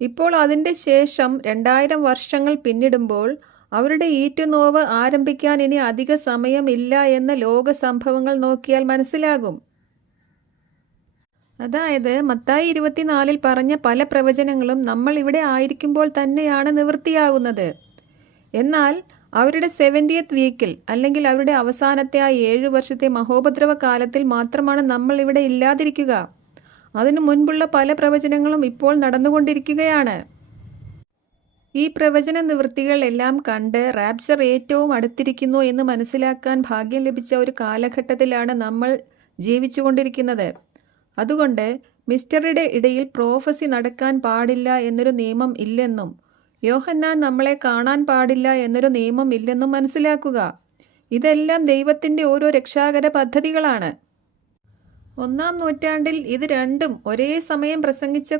ഇപ്പോൾ അതിൻ്റെ ശേഷം 2000 വർഷങ്ങൾ പിന്നിടുമ്പോൾ അവരുടെ ഈറ്റുനോവ് ആരംഭിക്കാൻ ഇനി അധിക സമയമില്ല എന്ന് ലോക സംഭവങ്ങൾ നോക്കിയാൽ മനസ്സിലാകും. അതായത് മത്തായി 24 പറഞ്ഞ പല പ്രവചനങ്ങളും നമ്മൾ ഇവിടെ ആയിരിക്കുമ്പോൾ തന്നെയാണ് നിവൃത്തിയാകുന്നത്. എന്നാൽ അവരുടെ 70th വീക്കിൽ അല്ലെങ്കിൽ അവരുടെ അവസാനത്തെ ആ 7 വർഷത്തെ മഹോപദ്രവ കാലത്തിൽ മാത്രമാണ് നമ്മൾ ഇവിടെ ഇല്ലാതിരിക്കുക. അതിനു മുൻപുള്ള പല പ്രവചനങ്ങളും ഇപ്പോൾ നടന്നുകൊണ്ടിരിക്കുകയാണ്. ഈ പ്രവചന നിവൃത്തികൾ എല്ലാം കണ്ട് റാപ്ചർ ഏറ്റവും അടുത്തിരിക്കുന്നു എന്ന് മനസ്സിലാക്കാൻ ഭാഗ്യം ലഭിച്ച ഒരു കാലഘട്ടത്തിലാണ് നമ്മൾ ജീവിച്ചുകൊണ്ടിരിക്കുന്നത്. അതുകൊണ്ട് മിസ്റ്ററുടെ ഇടയിൽ പ്രോഫസി നടക്കാൻ പാടില്ല എന്നൊരു നിയമം ഇല്ലെന്നും യോഹന്നാൻ നമ്മളെ കാണാൻ പാടില്ല എന്നൊരു നിയമം ഇല്ലെന്നും മനസ്സിലാക്കുക. ഇതെല്ലാം ദൈവത്തിൻ്റെ ഓരോ രക്ഷാകര പദ്ധതികളാണ്. 1-ാം നൂറ്റാണ്ടിൽ ഇത് രണ്ടും ഒരേ സമയം പ്രസംഗിച്ച